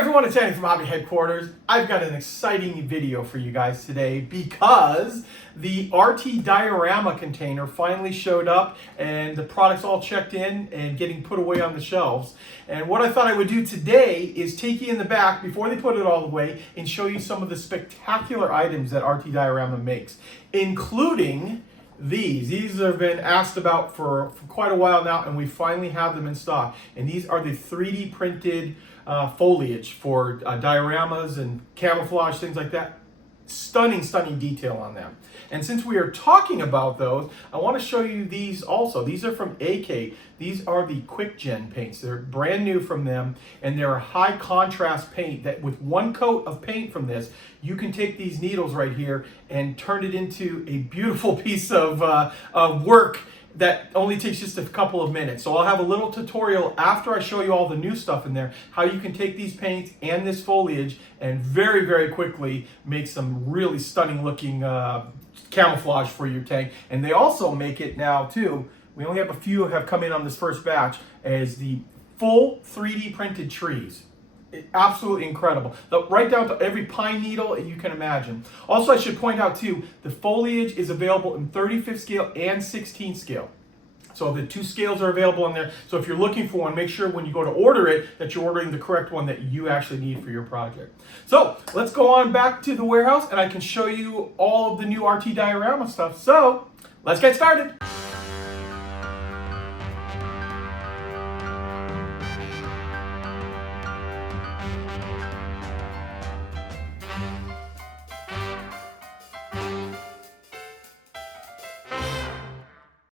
everyone, it's Andy from Hobby Headquarters. I've got an exciting video for you guys today because the RT diorama container finally showed up and the product's all checked in and getting put away on the shelves. And what I thought I would do today is take you in the back before they put it all away and show you some of the spectacular items that RT Diorama makes, including these. These have been asked about for quite a while now, and we finally have them in stock. And these are the 3D printed foliage for dioramas and camouflage, things like that. Stunning, stunning detail on them. And since we are talking about those, I want to show you these also. These are from AK. These are the QuickGen paints. They're brand new from them, and they're a high contrast paint that with one coat of paint from this, you can take these needles right here and turn it into a beautiful piece of work that only takes just a couple of minutes. So I'll have a little tutorial after I show you all the new stuff in there, how you can take these paints and this foliage and very, very quickly make some really stunning looking camouflage for your tank. And they also make it now too, we only have a few have come in on this first batch, as the full 3D printed trees. Absolutely incredible. Right down to every pine needle you can imagine. Also, I should point out too, the foliage is available in 35th scale and 16th scale. So the two scales are available in there. So if you're looking for one, make sure when you go to order it that you're ordering the correct one that you actually need for your project. So let's go on back to the warehouse and I can show you all of the new RT diorama stuff. So let's get started.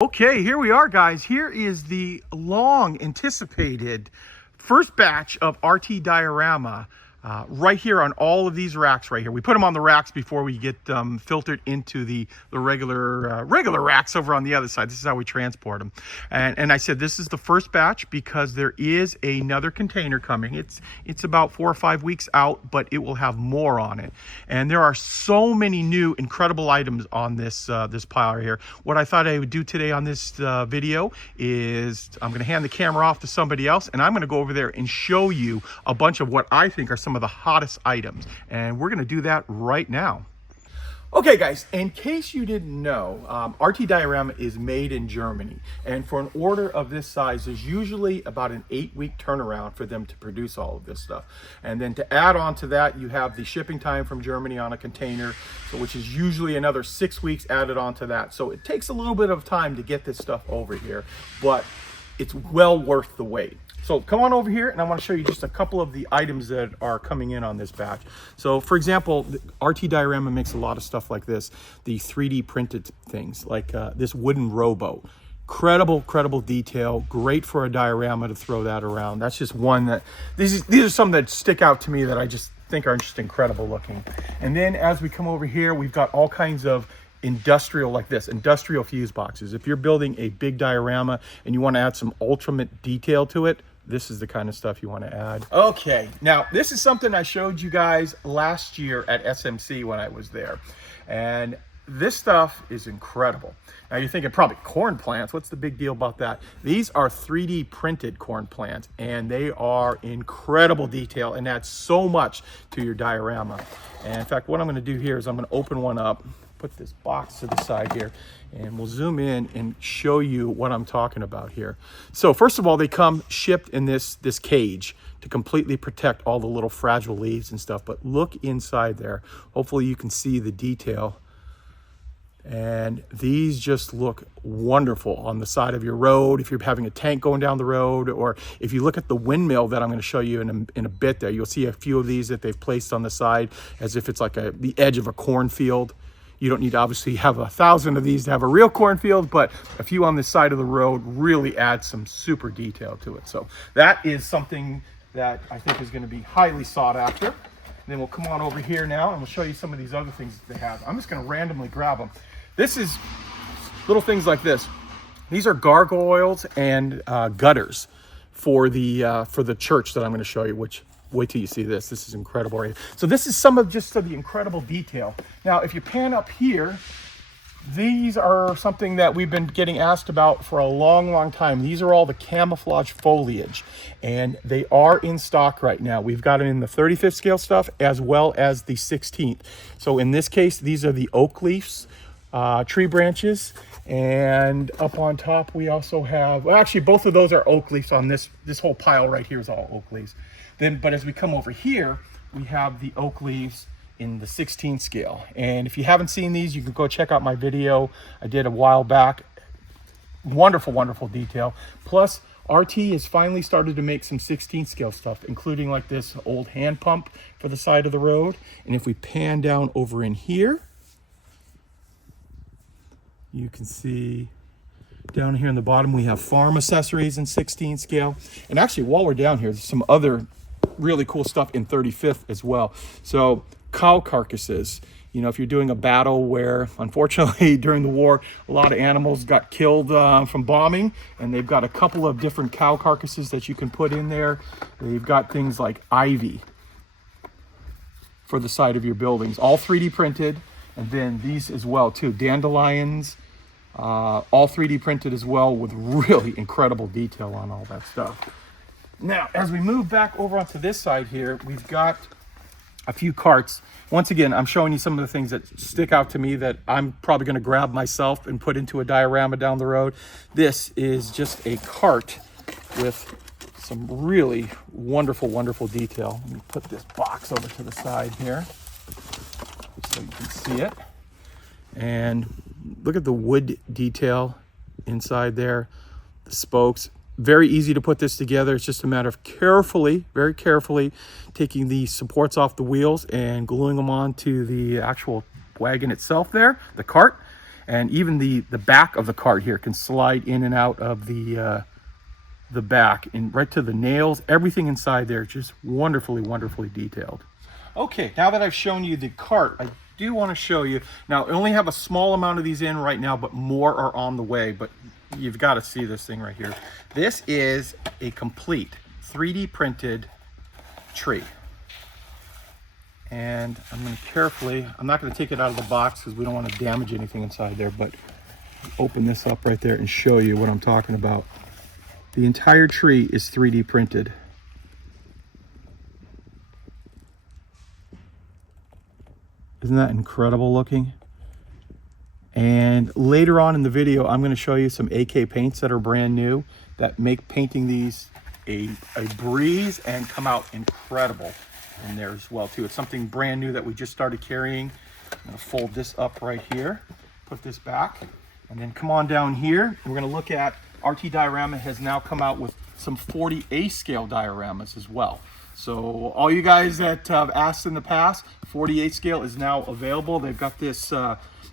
Okay, here we are, guys. Here is the long anticipated first batch of RT diorama right here on all of these racks right here. We put them on the racks before we get filtered into the regular racks over on the other side. This is how we transport them. And I said this is the first batch because there is another container coming. It's about 4 or 5 weeks out, but it will have more on it. And there are so many new incredible items on this this pile right here. What I thought I would do today on this video is I'm going to hand the camera off to somebody else, and I'm going to go over there and show you a bunch of what I think are some of the hottest items, and we're going to do that right now. Okay guys, in case you didn't know, RT Diorama is made in Germany, and for an order of this size there's usually about an 8-week turnaround for them to produce all of this stuff. And then to add on to that, you have the shipping time from Germany on a container, so which is usually another 6 weeks added on to that. So it takes a little bit of time to get this stuff over here, but it's well worth the wait. So come on over here and I want to show you just a couple of the items that are coming in on this batch. So for example, RT Diorama makes a lot of stuff like this, the 3D printed things, like this wooden rowboat. Incredible detail, great for a diorama to throw that around. That's just one that, these are some that stick out to me that I just think are just incredible looking. And then as we come over here, we've got all kinds of industrial, like this, industrial fuse boxes. If you're building a big diorama and you want to add some ultimate detail to it, this is the kind of stuff you want to add. Okay, now this is something I showed you guys last year at SMC when I was there. And this stuff is incredible. Now you're thinking probably corn plants. What's the big deal about that? These are 3D printed corn plants, and they are incredible detail and add so much to your diorama. And in fact, what I'm going to do here is I'm going to open one up, put this box to the side here, and we'll zoom in and show you what I'm talking about here. So first of all, they come shipped in this cage to completely protect all the little fragile leaves and stuff. But look inside there. Hopefully you can see the detail. And these just look wonderful on the side of your road if you're having a tank going down the road, or if you look at the windmill that I'm going to show you in a bit there, you'll see a few of these that they've placed on the side as if it's like the edge of a cornfield. You don't need to obviously have 1,000 of these to have a real cornfield, but a few on this side of the road really add some super detail to it. So that is something that I think is going to be highly sought after. And then we'll come on over here now and we'll show you some of these other things that they have. I'm just going to randomly grab them. This is little things like this. These are gargoyles and gutters for the church that I'm going to show you, which wait till you see this. This is incredible. So this is some of the incredible detail. Now, if you pan up here, These are something that we've been getting asked about for a long time. These are all the camouflage foliage, and they are in stock right now. We've got it in the 35th scale stuff as well as the 16th. So in this case, these are the oak leaves, tree branches, and up on top we also have, well, actually both of those are oak leaves. On this whole pile right here is all oak leaves. But as we come over here, we have the oak leaves in the 16 scale. And if you haven't seen these, you can go check out my video I did a while back. Wonderful detail. Plus RT has finally started to make some 16 scale stuff, including like this old hand pump for the side of the road. And if we pan down over in here, you can see down here in the bottom we have farm accessories in 16 scale. And actually, while we're down here, there's some other really cool stuff in 35th as well. So cow carcasses, you know, if you're doing a battle where unfortunately during the war a lot of animals got killed from bombing, and they've got a couple of different cow carcasses that you can put in there. They've got things like ivy for the side of your buildings, all 3D printed. And then these as well too, dandelions, all 3D printed as well, with really incredible detail on all that stuff. Now as we move back over onto this side here, we've got a few carts. Once again, I'm showing you some of the things that stick out to me that I'm probably going to grab myself and put into a diorama down the road. This is just a cart with some really wonderful detail. Let me put this box over to the side here so you can see it. And look at the wood detail inside there, the spokes. Very easy to put this together. It's just a matter of very carefully taking the supports off the wheels and gluing them onto the actual wagon itself there, the cart. And even the back of the cart here can slide in and out of the back and right to the nails. Everything inside there just wonderfully detailed. Okay, now that I've shown you the cart, I do want to show you. Now, I only have a small amount of these in right now, but more are on the way. But you've got to see this thing right here. This is a complete 3D printed tree. And I'm going to carefully, I'm not going to take it out of the box because we don't want to damage anything inside there, but open this up right there and show you what I'm talking about. The entire tree is 3D printed. Isn't that incredible looking? And later on in the video, I'm going to show you some AK paints that are brand new that make painting these a breeze and come out incredible in there as well too. It's something brand new that we just started carrying. I'm going to fold this up right here, put this back, and then come on down here. We're going to look at RT Diorama has now come out with some 40A scale dioramas as well. So all you guys that have asked in the past, 48 scale is now available. They've got this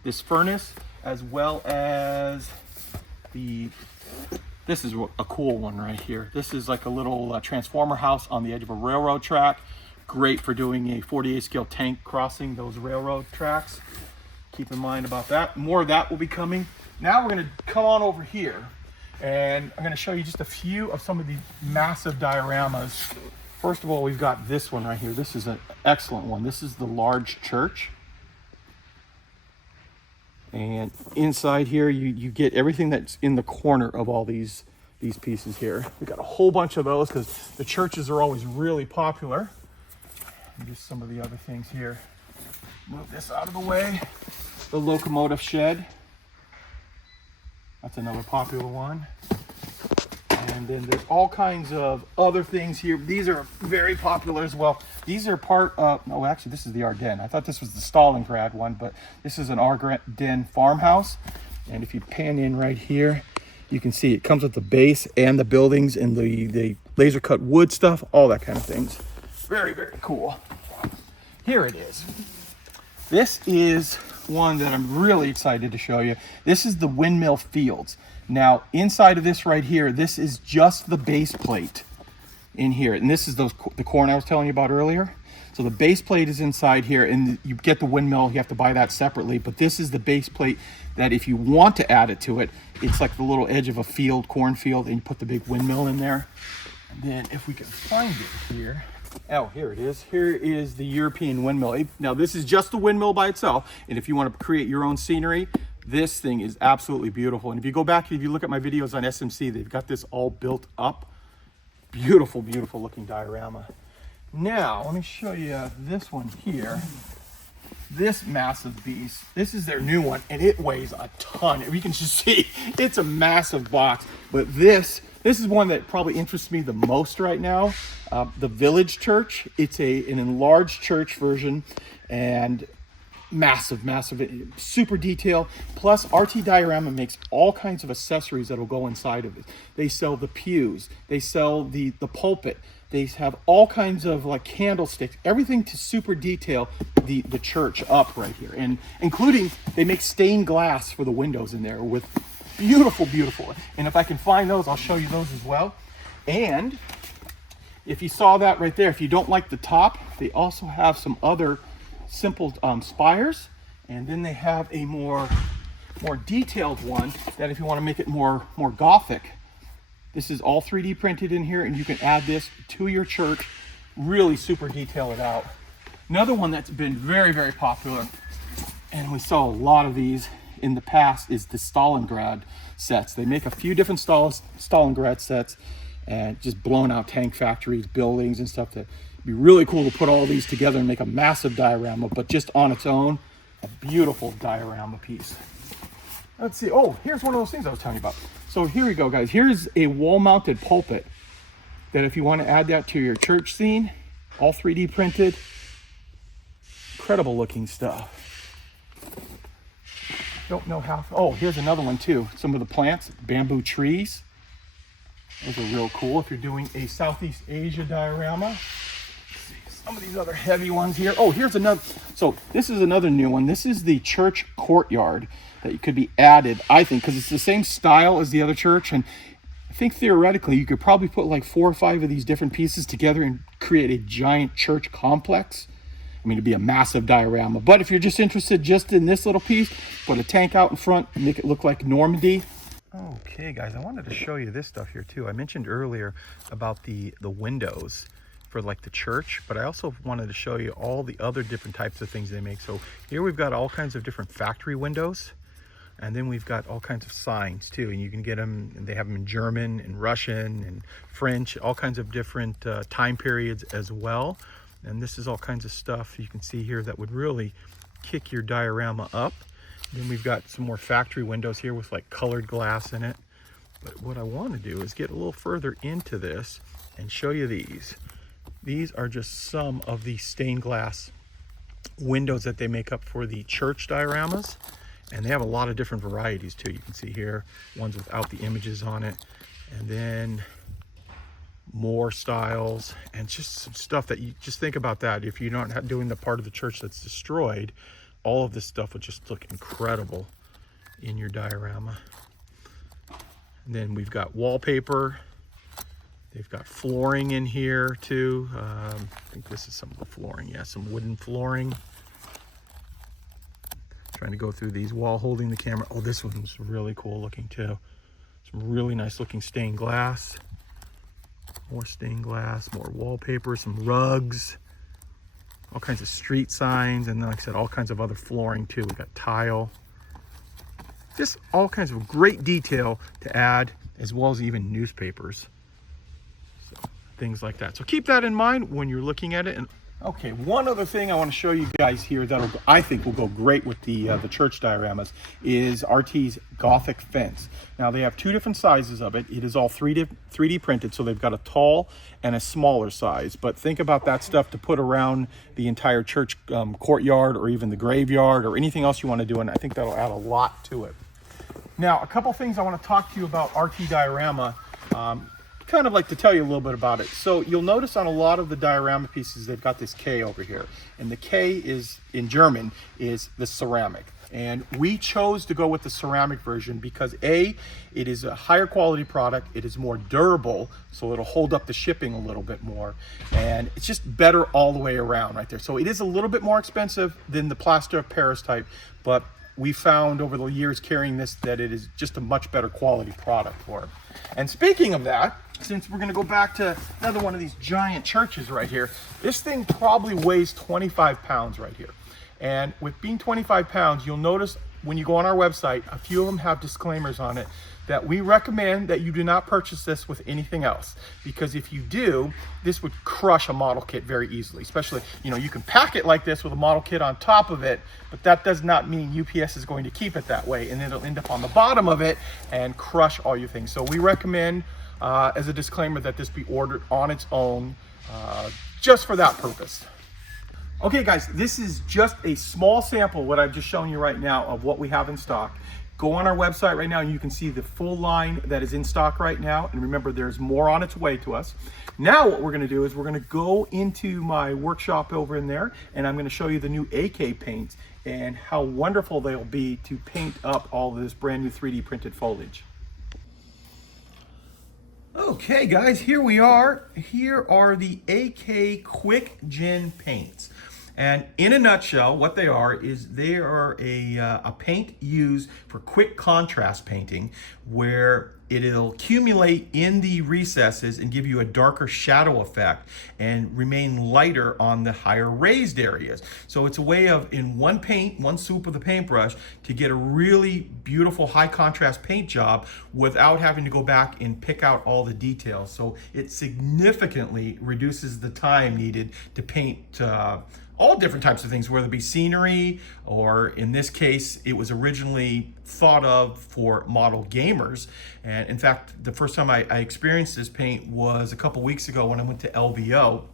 this furnace, as well as this is a cool one right here. This is like a little transformer house on the edge of a railroad track. Great for doing a 48 scale tank crossing those railroad tracks. Keep in mind about that. More of that will be coming. Now we're going to come on over here, and I'm going to show you just a few of some of these massive dioramas. First of all, we've got this one right here. This is an excellent one. This is the large church. And inside here, you get everything that's in the corner of all these pieces here. We got a whole bunch of those because the churches are always really popular. And just some of the other things here. Move this out of the way. The locomotive shed. That's another popular one. And then there's all kinds of other things here. These are very popular as well. These are part of, no, actually this is the Ardennes. I thought this was the Stalingrad one, but this is an Ardennes farmhouse. And if you pan in right here, you can see it comes with the base and the buildings and the laser cut wood stuff, all that kind of things. Very cool. Here it is. This is one that I'm really excited to show you. This is the Windmill Fields. Now, inside of this right here, this is just the base plate in here. And this is the corn I was telling you about earlier. So the base plate is inside here, and you get the windmill, you have to buy that separately. But this is the base plate that if you want to add it to it, it's like the little edge of a field, cornfield, and you put the big windmill in there. And then if we can find it here. Oh, here it is. Here is the European windmill. Now, this is just the windmill by itself. And if you want to create your own scenery, This thing is absolutely beautiful. And if you go back, if you look at my videos on SMC, they've got this all built up. Beautiful, beautiful looking diorama. Now, let me show you this one here. This massive beast. This is their new one, and it weighs a ton. If you can just see, it's a massive box. But this is one that probably interests me the most right now. The Village Church. It's an enlarged church version, and massive, super detailed. Plus, RT Diorama makes all kinds of accessories that will go inside of it. They sell the pews. They sell the pulpit. They have all kinds of like candlesticks, everything to super detail the church up right here. And including, they make stained glass for the windows in there with beautiful, beautiful. And if I can find those, I'll show you those as well. And if you saw that right there, if you don't like the top, they also have some other simple spires. And then they have a more detailed one that if you want to make it more Gothic. This is all 3D printed in here, and you can add this to your church, really super detail it out. Another one that's been very, very popular, and we saw a lot of these in the past, is the Stalingrad sets. They make a few different Stalingrad sets, and just blown out tank factories, buildings and stuff. That'd be really cool to put all these together and make a massive diorama, but just on its own, a beautiful diorama piece. Let's see, oh, here's one of those things I was telling you about. So here we go, guys. Here's a wall-mounted pulpit that if you want to add that to your church scene, all 3D printed, incredible looking stuff. Don't know how, oh, here's another one too. Some of the plants, bamboo trees. Those are real cool if you're doing a Southeast Asia diorama. Let's see, some of these other heavy ones here. Oh, here's another, so this is another new one. This is the church courtyard that could be added, I think, because it's the same style as the other church. And I think theoretically, you could probably put like 4 or 5 of these different pieces together and create a giant church complex. I mean, it'd be a massive diorama. But if you're just interested just in this little piece, put a tank out in front and make it look like Normandy. Okay, guys, I wanted to show you this stuff here too. I mentioned earlier about the windows for like the church, but I also wanted to show you all the other different types of things they make. So here we've got all kinds of different factory windows. And then we've got all kinds of signs too, and you can get them, and they have them in German and Russian and French, all kinds of different time periods as well. And this is all kinds of stuff you can see here that would really kick your diorama up. Then we've got some more factory windows here with like colored glass in it. But what I want to do is get a little further into this and show you these. These are just some of the stained glass windows that they make up for the church dioramas. And they have a lot of different varieties too. You can see here, ones without the images on it. And then more styles and just some stuff that you just think about that. If you're not doing the part of the church that's destroyed, all of this stuff would just look incredible in your diorama. And then we've got wallpaper. They've got flooring in here too. I think this is some of the flooring. Yeah, some wooden flooring. Trying to go through these while holding the camera. Oh, this one's really cool looking too. Some really nice looking stained glass. More stained glass, more wallpaper, some rugs, all kinds of street signs, and then, like I said, all kinds of other flooring too. We got tile. Just all kinds of great detail to add, as well as even newspapers. So, things like that. So keep that in mind when you're looking at it. And okay, one other thing I want to show you guys here that I think will go great with the church dioramas is RT's Gothic fence. Now they have 2 different sizes of it. It is all 3D printed, so they've got a tall and a smaller size. But think about that stuff to put around the entire church courtyard or even the graveyard or anything else you want to do, and I think that'll add a lot to it. Now, a couple things I want to talk to you about RT diorama. Kind of like to tell you a little bit about it. So you'll notice on a lot of the diorama pieces, they've got this K over here. And the K is, in German, is the ceramic. And we chose to go with the ceramic version because A, it is a higher quality product, it is more durable, so it'll hold up the shipping a little bit more. And it's just better all the way around right there. So it is a little bit more expensive than the plaster of Paris type, but we found over the years carrying this that it is just a much better quality product for it. And speaking of that, since we're going to go back to another one of these giant churches right here, this thing probably weighs 25 pounds right here. And with being 25 pounds, you'll notice when you go on our website, a few of them have disclaimers on it that we recommend that you do not purchase this with anything else, because if you do, this would crush a model kit very easily. Especially, you know, you can pack it like this with a model kit on top of it, but that does not mean UPS is going to keep it that way, and it'll end up on the bottom of it and crush all your things. So we recommend, as a disclaimer, that this be ordered on its own, just for that purpose. Okay guys, this is just a small sample, what I've just shown you right now, of what we have in stock. Go on our website right now and you can see the full line that is in stock right now. And remember, there's more on its way to us. Now what we're gonna do is we're gonna go into my workshop over in there, and I'm gonna show you the new AK paints and how wonderful they'll be to paint up all of this brand new 3D printed foliage. Okay guys, here we are. Here are the AK QuickGen paints. And in a nutshell, what they are is they are a paint used for quick contrast painting, where it'll accumulate in the recesses and give you a darker shadow effect and remain lighter on the higher raised areas. So it's a way of, in one paint, one swoop of the paintbrush, to get a really beautiful high contrast paint job without having to go back and pick out all the details. So it significantly reduces the time needed to paint all different types of things, whether it be scenery, or in this case, it was originally thought of for model gamers. And in fact, the first time I experienced this paint was a couple weeks ago when I went to LVO,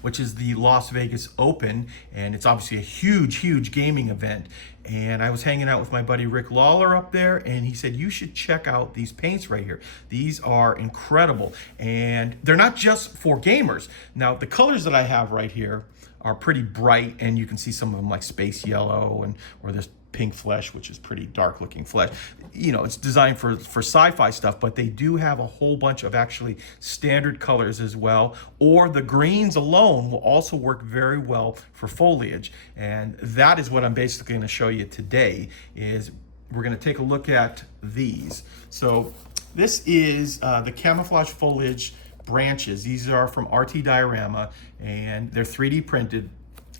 which is the Las Vegas Open, and it's obviously a huge gaming event. And I was hanging out with my buddy Rick Lawler up there, and he said, you should check out these paints right here. These are incredible, and they're not just for gamers. Now, the colors that I have right here are pretty bright, and you can see some of them like space yellow, and or this pink flesh, which is pretty dark looking flesh. You know, it's designed for sci-fi stuff, but they do have a whole bunch of actually standard colors as well. Or the greens alone will also work very well for foliage. And that is what I'm basically going to show you today. Is we're going to take a look at these. So this is the camouflage foliage branches. These are from RT Diorama, and they're 3D printed.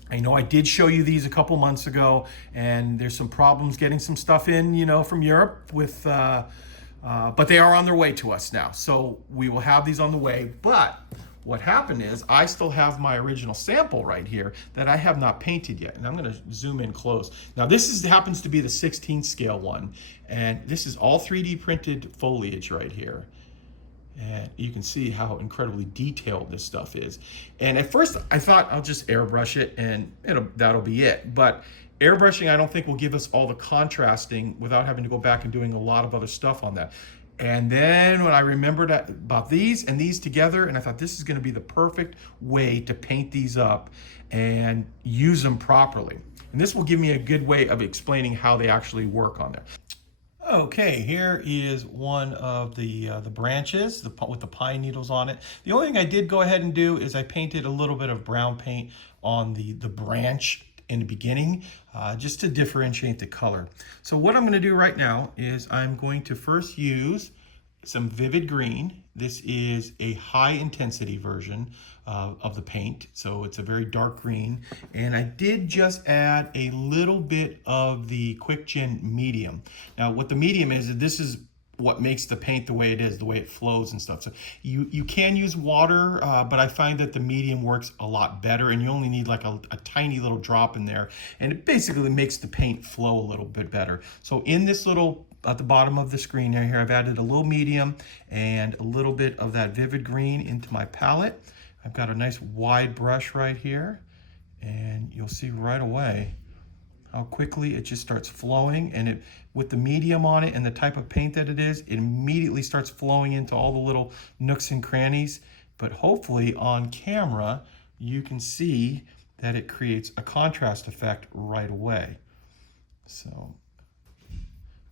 I know I did show you these a couple months ago, and there's some problems getting some stuff in, you know, from Europe with, but they are on their way to us now. So we will have these on the way. But what happened is I still have my original sample right here that I have not painted yet. And I'm going to zoom in close. Now this happens to be the 16 scale one, and this is all 3D printed foliage right here. And you can see how incredibly detailed this stuff is. And at first I thought I'll just airbrush it and that'll be it. But airbrushing, I don't think, will give us all the contrasting without having to go back and doing a lot of other stuff on that. And then when I remembered about these and these together, and I thought this is going to be the perfect way to paint these up and use them properly. And this will give me a good way of explaining how they actually work on there. Okay, here is one of the branches with the pine needles on it. The only thing I did go ahead and do is I painted a little bit of brown paint on the branch in the beginning, just to differentiate the color. So what I'm going to do right now is I'm going to first use some vivid green. This is a high intensity version of the paint, so it's a very dark green. And I did just add a little bit of the QuickGen medium. Now what the medium is, this is what makes the paint the way it is, the way it flows and stuff. So you can use water, but I find that the medium works a lot better, and you only need like a tiny little drop in there, and it basically makes the paint flow a little bit better. So in this little, at the bottom of the screen here, I've added a little medium and a little bit of that vivid green into my palette. I've got a nice wide brush right here, and you'll see right away how quickly it just starts flowing. And with the medium on it and the type of paint that it is, it immediately starts flowing into all the little nooks and crannies. But hopefully on camera, you can see that it creates a contrast effect right away. So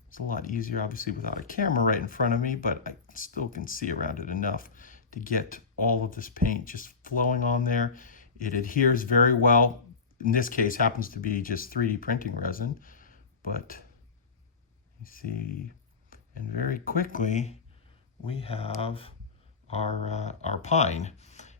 it's a lot easier, obviously, without a camera right in front of me, but I still can see around it enough to get all of this paint just flowing on there. It adheres very well. In this case, happens to be just 3D printing resin, but you see, and very quickly we have our pine.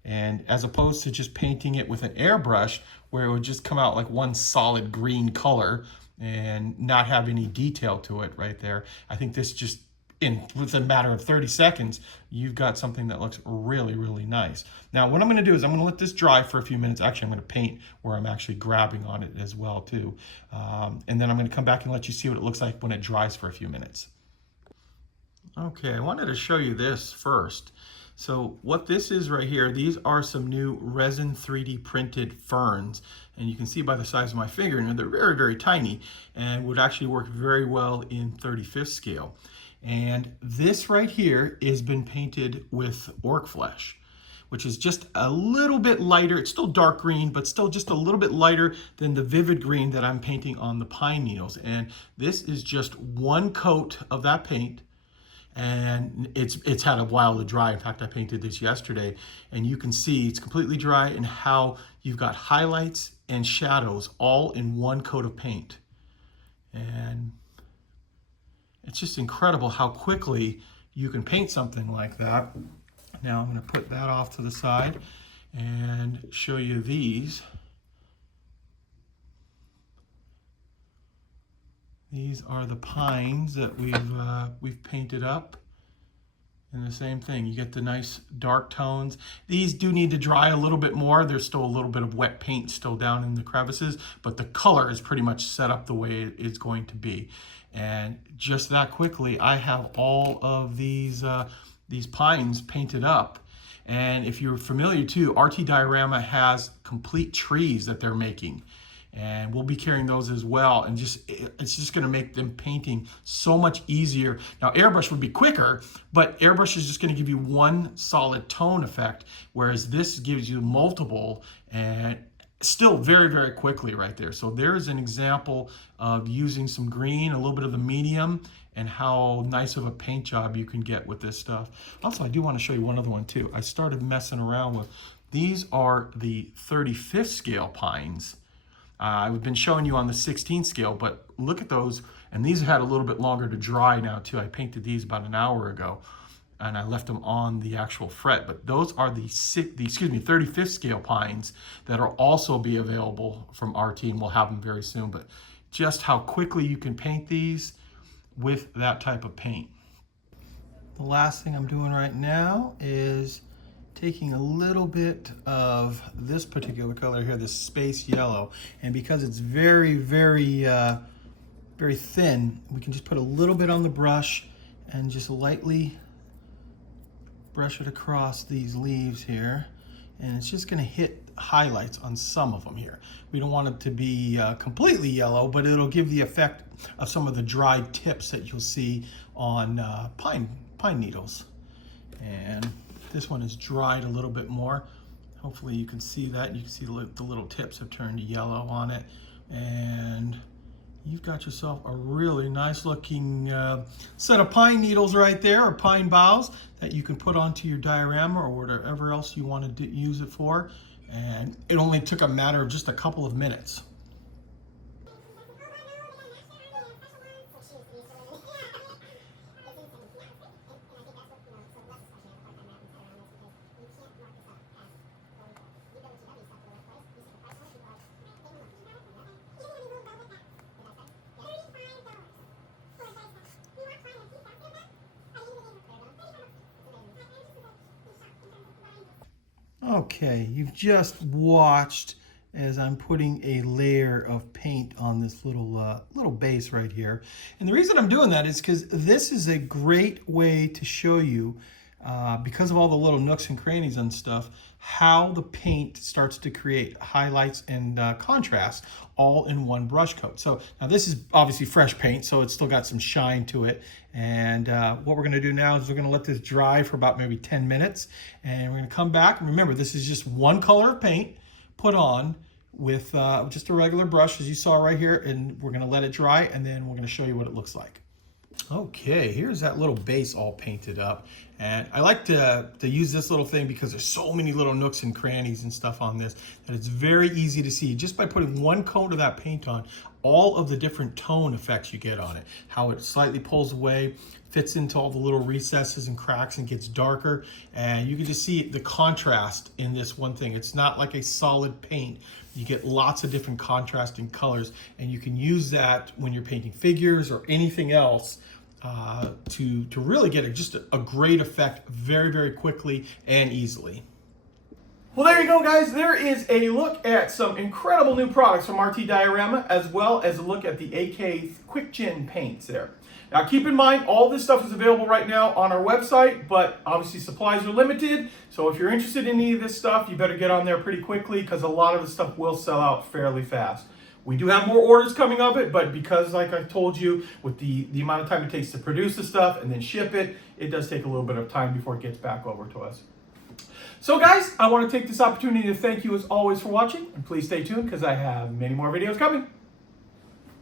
And as opposed to just painting it with an airbrush where it would just come out like one solid green color, and not have any detail to it right there. I think this just, within a matter of 30 seconds, you've got something that looks really, really nice. Now, what I'm gonna do is I'm gonna let this dry for a few minutes. Actually, I'm gonna paint where I'm actually grabbing on it as well too. And then I'm gonna come back and let you see what it looks like when it dries for a few minutes. Okay, I wanted to show you this first. So what this is right here, these are some new resin 3D printed ferns. And you can see by the size of my finger, and they're very, very tiny and would actually work very well in 35th scale. And this right here has been painted with orc flesh, which is just a little bit lighter. It's still dark green, but still just a little bit lighter than the vivid green that I'm painting on the pine needles. And this is just one coat of that paint. And it's had a while to dry. In fact, I painted this yesterday, and you can see it's completely dry and how you've got highlights and shadows all in one coat of paint. And it's just incredible how quickly you can paint something like that. Now I'm going to put that off to the side and show you these. These are the pines that we've painted up. And the same thing, you get the nice dark tones. These do need to dry a little bit more. There's still a little bit of wet paint still down in the crevices, but the color is pretty much set up the way it's going to be. And just that quickly, I have all of these pines painted up. And if you're familiar too, RT Diorama has complete trees that they're making. And we'll be carrying those as well, and it's just going to make them painting so much easier. Now airbrush would be quicker, but airbrush is just going to give you one solid tone effect, whereas this gives you multiple and still very, very quickly right there. So there's an example of using some green, a little bit of the medium, and how nice of a paint job you can get with this stuff. Also, I do want to show you one other one too. I started messing around with, these are the 35th scale pines. I've been showing you on the 16 scale, but look at those. And these had a little bit longer to dry now too. I painted these about an hour ago and I left them on the actual fret. But those are the 35th scale pines that will also be available from RT, and we'll have them very soon. But just how quickly you can paint these with that type of paint. The last thing I'm doing right now is taking a little bit of this particular color here, this space yellow, and because it's very, very, very thin, we can just put a little bit on the brush and just lightly brush it across these leaves here, and it's just going to hit highlights on some of them here. We don't want it to be completely yellow, but it'll give the effect of some of the dried tips that you'll see on pine needles. And this one is dried a little bit more. Hopefully you can see that. You can see the little tips have turned yellow on it. And you've got yourself a really nice looking set of pine needles right there, or pine boughs, that you can put onto your diorama or whatever else you want to use it for. And it only took a matter of just a couple of minutes. Okay, you've just watched as I'm putting a layer of paint on this little base right here. And the reason I'm doing that is because this is a great way to show you, because of all the little nooks and crannies and stuff, how the paint starts to create highlights and contrast all in one brush coat. So now this is obviously fresh paint, so it's still got some shine to it. And what we're going to do now is we're going to let this dry for about maybe 10 minutes. And we're going to come back. And remember, this is just one color of paint put on with just a regular brush, as you saw right here. And we're going to let it dry, and then we're going to show you what it looks like. Okay, here's that little base all painted up. And I like to use this little thing because there's so many little nooks and crannies and stuff on this that it's very easy to see just by putting one coat of that paint on, all of the different tone effects you get on it. How it slightly pulls away, fits into all the little recesses and cracks and gets darker. And you can just see the contrast in this one thing. It's not like a solid paint. You get lots of different contrasting colors, and you can use that when you're painting figures or anything else to really get just a great effect very, very quickly and easily. Well, there you go, guys. There is a look at some incredible new products from RT Diorama, as well as a look at the AK QuickGen paints there. Now, keep in mind, all this stuff is available right now on our website, but obviously supplies are limited. So if you're interested in any of this stuff, you better get on there pretty quickly because a lot of the stuff will sell out fairly fast. We do have more orders coming of it, but because, like I told you, with the amount of time it takes to produce the stuff and then ship it, it does take a little bit of time before it gets back over to us. So guys, I want to take this opportunity to thank you as always for watching, and please stay tuned because I have many more videos coming.